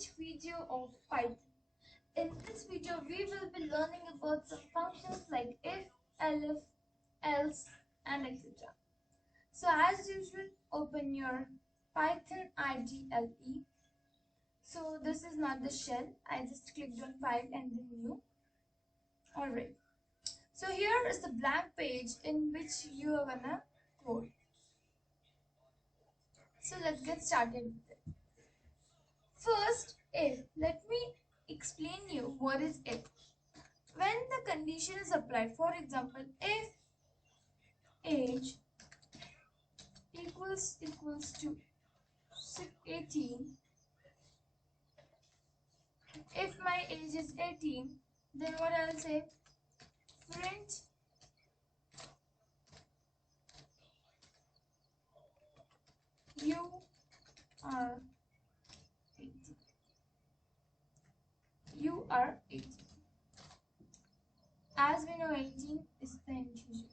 complete video of Python. In this video, we will be learning about some functions like if, elif, else, and etc. So as usual, open your Python IDLE. So this is not the shell. I just clicked on file and then new. Alright. So here is the blank page in which you are gonna code. So let's get started with it. First, if. Let me explain you what is if. When the condition is applied, for example, if age equals to 18, if my age is 18, then what I'll say, print you are 18. You are 18. As we know, 18 is the integer.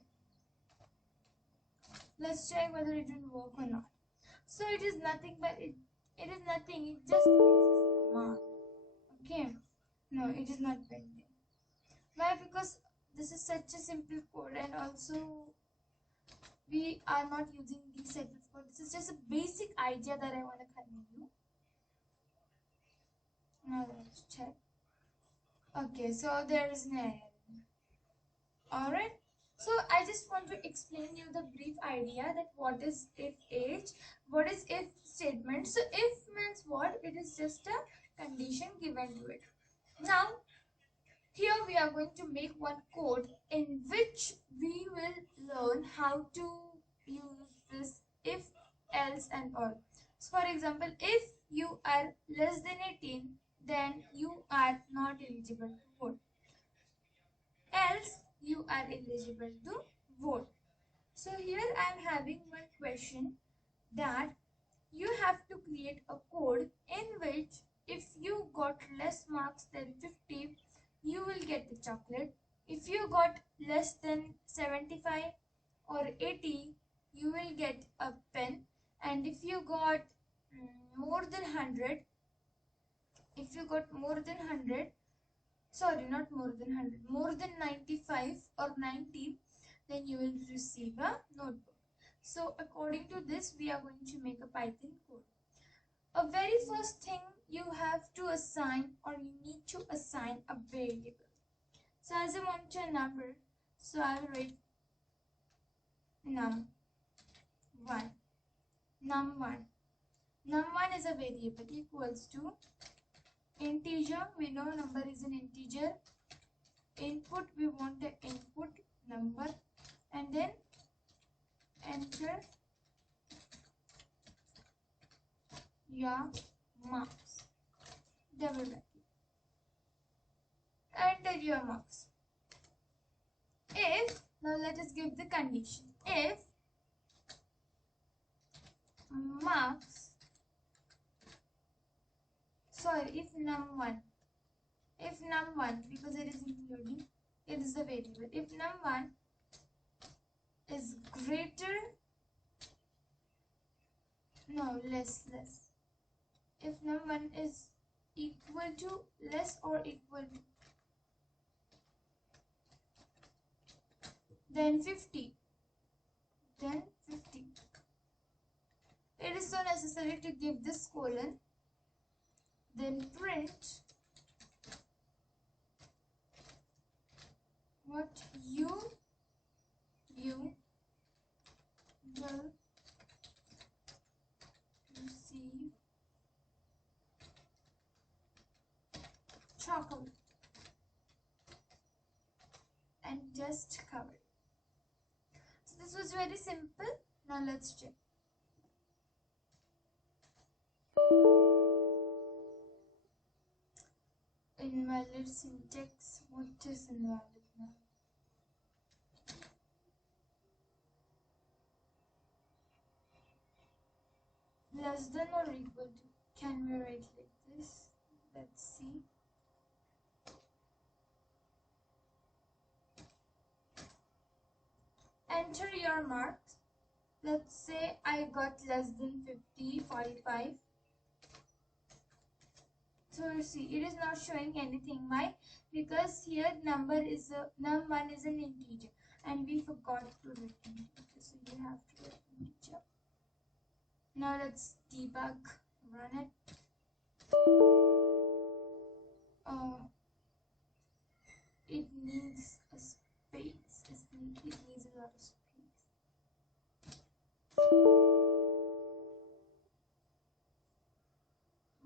Let's check whether it will work or not. So it is nothing but it is nothing, it just uses command. Okay, no, it is not pending. Why? Because this is such a simple code, and also we are not using these types of code. This is just a basic idea that I want to convey you. Now let's check. Okay, so there is an error. Alright, so I just want to explain you the brief idea that what is if age, what is if statement. So if means what? It is just a condition given to it. Now here we are going to make one code in which we will learn how to use this if, else and all. So for example, if you are less than 18, then you are not eligible to vote. Else you are eligible to vote. So here I am having one question that you have to create a code in which if you got less marks than 50, you will get the chocolate. If you got less than 75 or 80, you will get a pen. And if you got more than 100, if you got more than 100, sorry, not more than 100, more than 95 or 90, then you will receive a notebook. So according to this, we are going to make a Python code. A very first thing you have to assign, or you need to assign a variable. So as I want a number, so I will write num1. Num1. Num1 is a variable equals to integer. We know number is an integer. Input, we want the input number, and then enter your marks. Double bracket. Enter your marks. If, now let us give the condition. If marks, sorry, if num1, because it is including, it is a variable. If num1 is greater, no, less. If num1 is equal to, less or equal to, then 50. It is so necessary to give this colon, then print what you will receive chocolate, and just cover it. So this was very simple. Now let's check. Invalid syntax. What is invalid now? Less than or equal to. Can we write like this? Let's see. Enter your marks. Let's say I got less than 50, 45. So you see, it is not showing anything. Why? Because here num1 is an integer, and we forgot to write integer. So you have to write integer. Now let's debug. Run it. It needs a space. It needs a lot of space.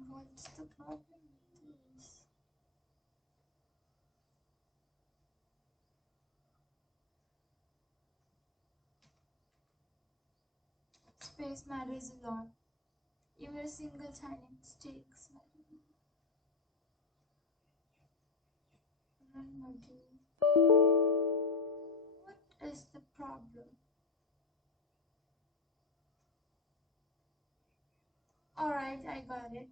What's the problem with this? Space matters a lot. Even a single tiny mistakes matter. Run module. What is the problem? Alright, I got it.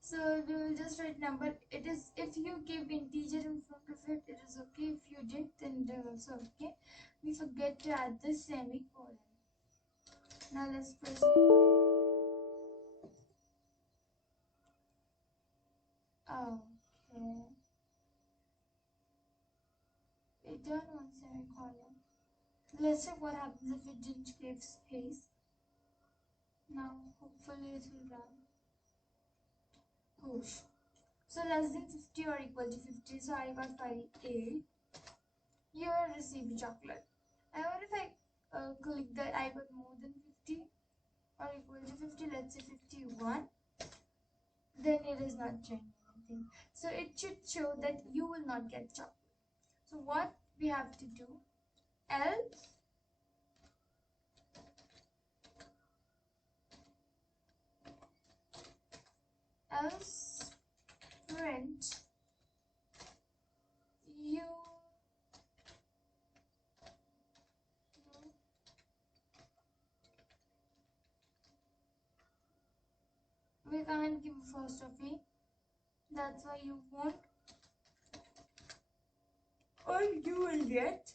So we will just write number. It is, if you give integer in front of it, it is okay. If you did, then it is also okay. We forget to add the semicolon. Now let's press. Okay. We don't want semicolon. Let's check what happens if it didn't give space. Now hopefully it will run. Push. So less than 50 or equal to 50. So I got 48. You will receive chocolate. And what if I click that I got more than 50 or equal to 50? Let's say 51. Then it is not showing anything. So it should show that you will not get chocolate. So what we have to do? Else print you we can't give first of it, that's why you won't, or you will get,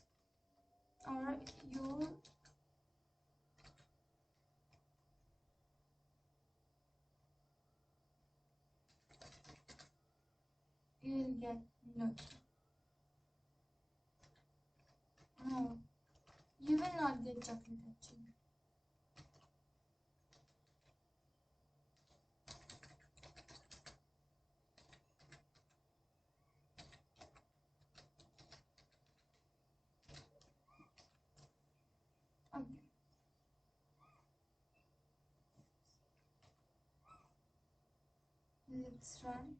or you'll get no. No, you will not get chocolate actually. Okay. Let's run.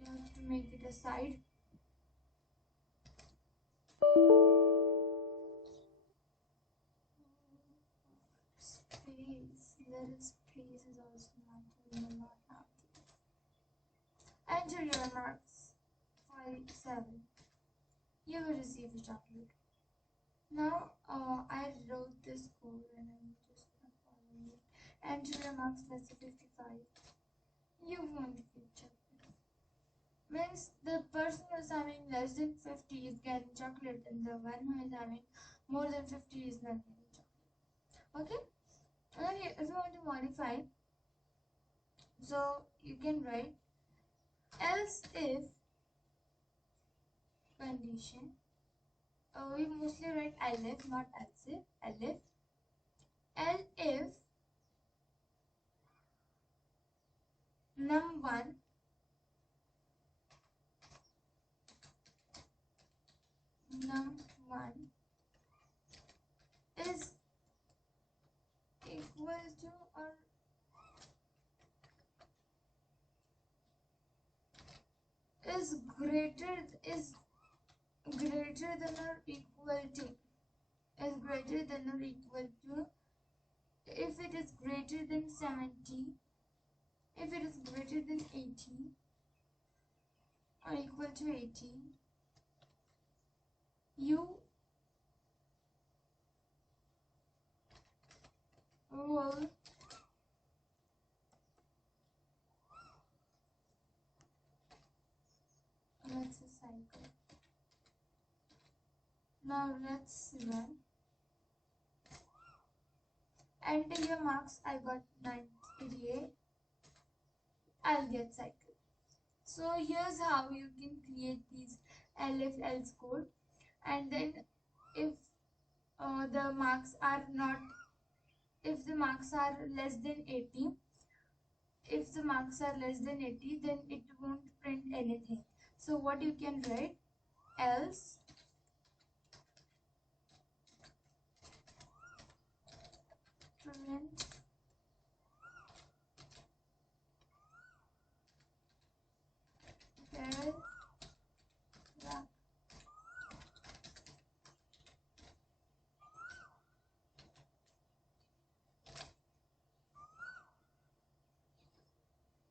You have to make it a side. Space. Little space is also not happy. Enter your marks. 47. You will receive a chocolate. Now I wrote this code and I'm just following it. Enter your marks less than 55. You won't get chocolate. Means the person who is having less than 50 is getting chocolate and the one who is having more than 50 is not getting chocolate. Okay? Now if you want to modify, so you can write else if condition. We mostly write Elif, not else if. Elif. If num1 is equal to or is greater than or equal to if it is greater than 70, if it is greater than 80 or equal to 80, you will let's cycle. Now let's run. Enter your marks. I got 988. I'll get cycle. So here's how you can create these elif else code. And then if the marks are not, if the marks are less than 80, if the marks are less than 80, then it won't print anything. So what you can write, else print paragraph.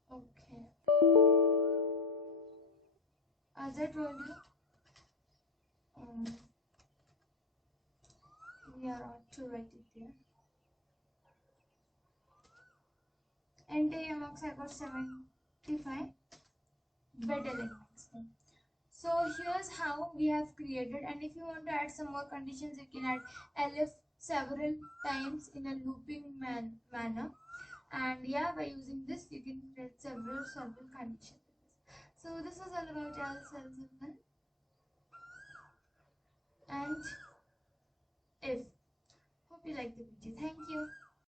Okay. As I told you, we are ought to write it there. Enter your marks. I got 75. Better like next time. So here's how we have created, and if you want to add some more conditions, you can add elif several times in a looping manner. And yeah, by using this you can create several conditions. So this was all about else, and if. Hope you like the video. Thank you.